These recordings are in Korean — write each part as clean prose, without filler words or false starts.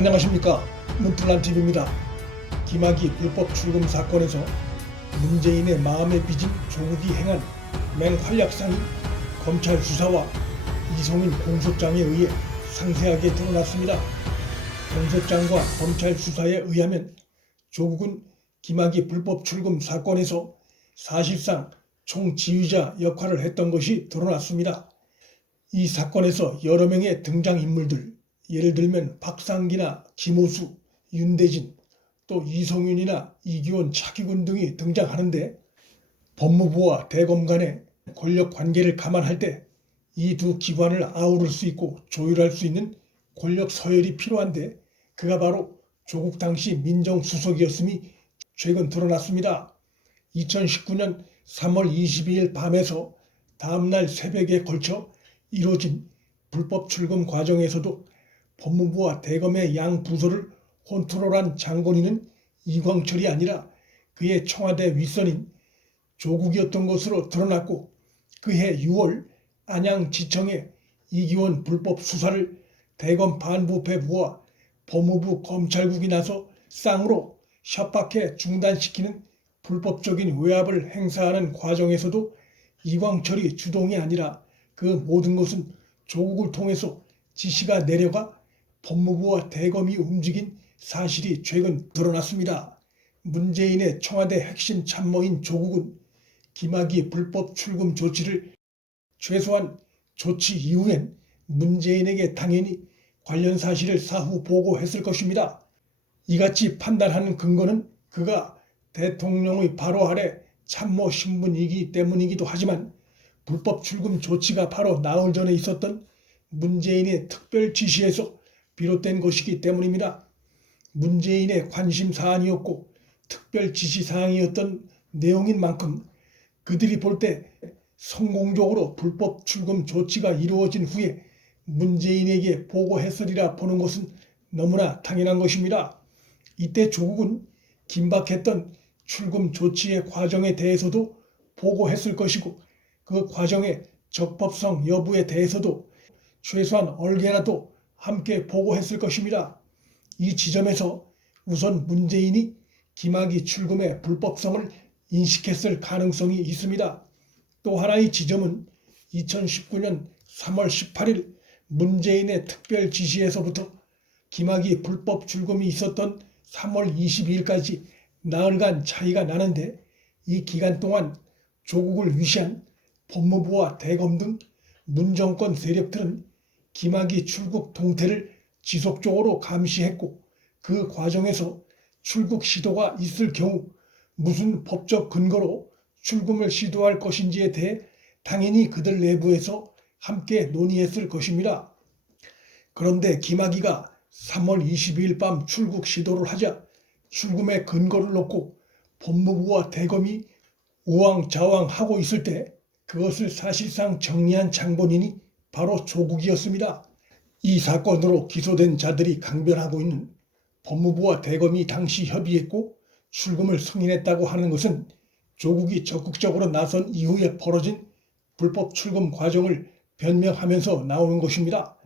안녕하십니까, 문틀란TV입니다. 김학의 불법 출금 사건에서 문재인의 마음에 빚은 조국이 행한 맹활약상이 검찰 수사와 이송인 공소장에 의해 상세하게 드러났습니다. 공소장과 검찰 수사에 의하면 조국은 김학의 불법 출금 사건에서 사실상 총지휘자 역할을 했던 것이 드러났습니다. 이 사건에서 여러 명의 등장인물들, 예를 들면 박상기나 김호수, 윤대진, 또 이성윤이나 이규원, 차기군 등이 등장하는데, 법무부와 대검 간의 권력 관계를 감안할 때 이 두 기관을 아우를 수 있고 조율할 수 있는 권력 서열이 필요한데, 그가 바로 조국 당시 민정수석이었음이 최근 드러났습니다. 2019년 3월 22일 밤에서 다음날 새벽에 걸쳐 이뤄진 불법 출금 과정에서도 법무부와 대검의 양 부서를 컨트롤한 장본인은 이광철이 아니라 그의 청와대 윗선인 조국이었던 것으로 드러났고, 그해 6월 안양지청의 이규원 불법 수사를 대검 반부패부와 법무부 검찰국이 나서 쌍으로 협박해 중단시키는 불법적인 외압을 행사하는 과정에서도 이광철이 주동이 아니라 그 모든 것은 조국을 통해서 지시가 내려가 법무부와 대검이 움직인 사실이 최근 드러났습니다. 문재인의 청와대 핵심 참모인 조국은 김학의 불법 출금 조치를 최소한 조치 이후엔 문재인에게 당연히 관련 사실을 사후 보고했을 것입니다. 이같이 판단하는 근거는 그가 대통령의 바로 아래 참모 신분이기 때문이기도 하지만, 불법 출금 조치가 바로 나흘 전에 있었던 문재인의 특별 지시에서 비롯된 것이기 때문입니다. 문재인의 관심 사안이었고 특별 지시 사항이었던 내용인 만큼 그들이 볼 때 성공적으로 불법 출금 조치가 이루어진 후에 문재인에게 보고했으리라 보는 것은 너무나 당연한 것입니다. 이때 조국은 긴박했던 출금 조치의 과정에 대해서도 보고했을 것이고, 그 과정의 적법성 여부에 대해서도 최소한 얼개라도 함께 보고했을 것입니다. 이 지점에서 우선 문재인이 김학의 출금의 불법성을 인식했을 가능성이 있습니다. 또 하나의 지점은 2019년 3월 18일 문재인의 특별 지시에서부터 김학의 불법 출금이 있었던 3월 22일까지 나흘간 차이가 나는데, 이 기간 동안 조국을 위시한 법무부와 대검 등 문정권 세력들은 김학의 출국 동태를 지속적으로 감시했고, 그 과정에서 출국 시도가 있을 경우 무슨 법적 근거로 출금을 시도할 것인지에 대해 당연히 그들 내부에서 함께 논의했을 것입니다. 그런데 김학의가 3월 22일 밤 출국 시도를 하자 출금의 근거를 놓고 법무부와 대검이 우왕좌왕하고 있을 때 그것을 사실상 정리한 장본인이 바로 조국이었습니다. 이 사건으로 기소된 자들이 강변하고 있는 법무부와 대검이 당시 협의했고 출금을 승인했다고 하는 것은 조국이 적극적으로 나선 이후에 벌어진 불법 출금 과정을 변명하면서 나오는 것입니다.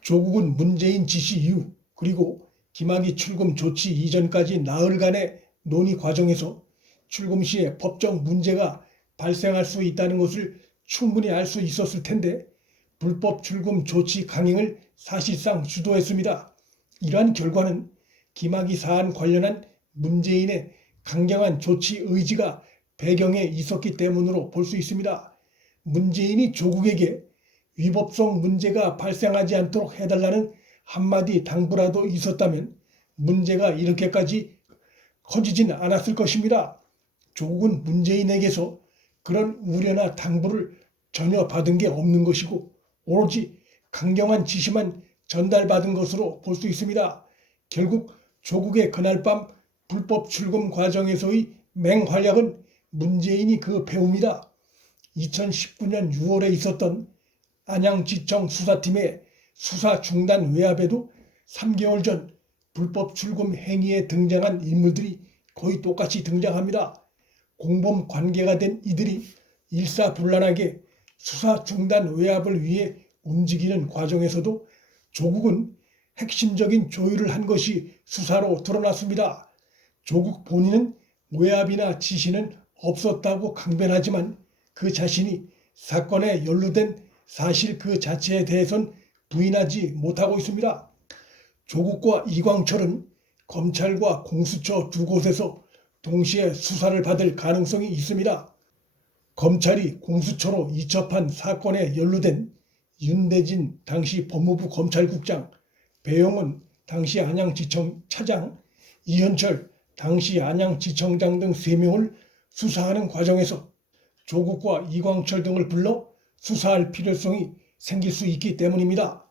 조국은 문재인 지시 이후 그리고 김학의 출금 조치 이전까지 나흘간의 논의 과정에서 출금 시에 법적 문제가 발생할 수 있다는 것을 충분히 알 수 있었을 텐데 불법 출금 조치 강행을 사실상 주도했습니다. 이러한 결과는 김학의 사안 관련한 문재인의 강경한 조치 의지가 배경에 있었기 때문으로 볼 수 있습니다. 문재인이 조국에게 위법성 문제가 발생하지 않도록 해달라는 한마디 당부라도 있었다면 문제가 이렇게까지 커지진 않았을 것입니다. 조국은 문재인에게서 그런 우려나 당부를 전혀 받은 게 없는 것이고 오로지 강경한 지시만 전달받은 것으로 볼 수 있습니다. 결국 조국의 그날 밤 불법 출금 과정에서의 맹활약은 문재인이 그 배우입니다. 2019년 6월에 있었던 안양지청 수사팀의 수사 중단 외압에도 3개월 전 불법 출금 행위에 등장한 인물들이 거의 똑같이 등장합니다. 공범 관계가 된 이들이 일사불란하게 수사 중단 외압을 위해 움직이는 과정에서도 조국은 핵심적인 조율을 한 것이 수사로 드러났습니다. 조국 본인은 외압이나 지시는 없었다고 강변하지만 그 자신이 사건에 연루된 사실 그 자체에 대해선 부인하지 못하고 있습니다. 조국과 이광철은 검찰과 공수처 두 곳에서 동시에 수사를 받을 가능성이 있습니다. 검찰이 공수처로 이첩한 사건에 연루된 윤대진 당시 법무부 검찰국장, 배용은 당시 안양지청 차장, 이현철 당시 안양지청장 등 3명을 수사하는 과정에서 조국과 이광철 등을 불러 수사할 필요성이 생길 수 있기 때문입니다.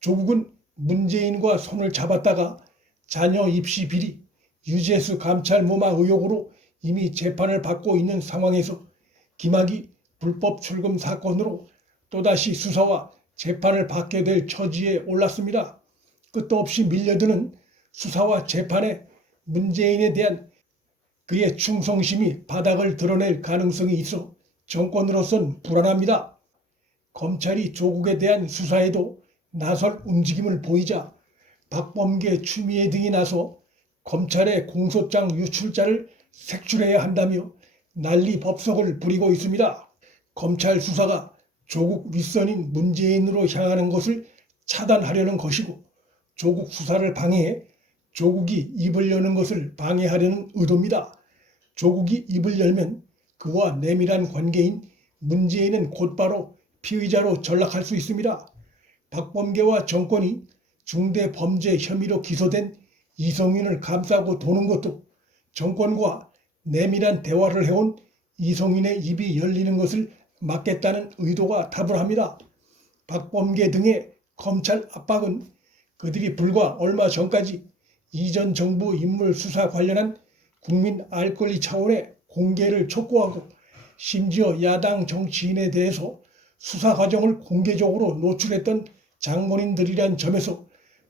조국은 문재인과 손을 잡았다가 자녀 입시 비리, 유재수 감찰 무마 의혹으로 이미 재판을 받고 있는 상황에서 김학의 불법 출금 사건으로 또다시 수사와 재판을 받게 될 처지에 올랐습니다. 끝도 없이 밀려드는 수사와 재판에 문재인에 대한 그의 충성심이 바닥을 드러낼 가능성이 있어 정권으로선 불안합니다. 검찰이 조국에 대한 수사에도 나설 움직임을 보이자 박범계, 추미애 등이 나서 검찰의 공소장 유출자를 색출해야 한다며 난리 법석을 부리고 있습니다. 검찰 수사가 조국 윗선인 문재인으로 향하는 것을 차단하려는 것이고 조국 수사를 방해해 조국이 입을 여는 것을 방해하려는 의도입니다. 조국이 입을 열면 그와 내밀한 관계인 문재인은 곧바로 피의자로 전락할 수 있습니다. 박범계와 정권이 중대 범죄 혐의로 기소된 이성윤을 감싸고 도는 것도 정권과 내밀한 대화를 해온 이성윤의 입이 열리는 것을 막겠다는 의도가 다분합니다. 박범계 등의 검찰 압박은 그들이 불과 얼마 전까지 이전 정부 인물 수사 관련한 국민 알 권리 차원의 공개를 촉구하고 심지어 야당 정치인에 대해서 수사 과정을 공개적으로 노출했던 장본인들이란 점에서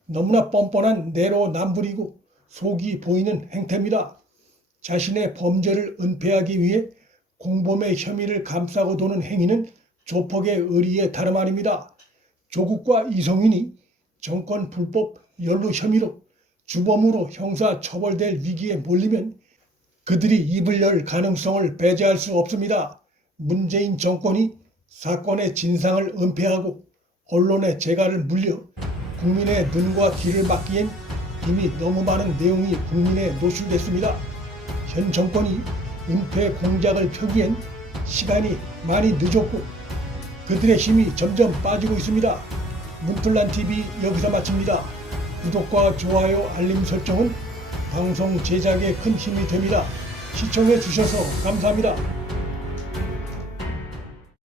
너무나 뻔뻔한 내로남불이고 속이 보이는 행태입니다. 자신의 범죄를 은폐하기 위해 공범의 혐의를 감싸고 도는 행위는 조폭의 의리에 다름 아닙니다. 조국과 이성윤이 정권 불법 연루 혐의로 주범으로 형사 처벌될 위기에 몰리면 그들이 입을 열 가능성을 배제할 수 없습니다. 문재인 정권이 사건의 진상을 은폐하고 언론의 재갈을 물려 국민의 눈과 귀를 막기엔 이미 너무 많은 내용이 국민에 노출됐습니다. 현 정권이 은폐 공작을 펴기엔 시간이 많이 늦었고 그들의 힘이 점점 빠지고 있습니다. 문틀란TV 여기서 마칩니다. 구독과 좋아요, 알림 설정은 방송 제작에 큰 힘이 됩니다. 시청해 주셔서 감사합니다.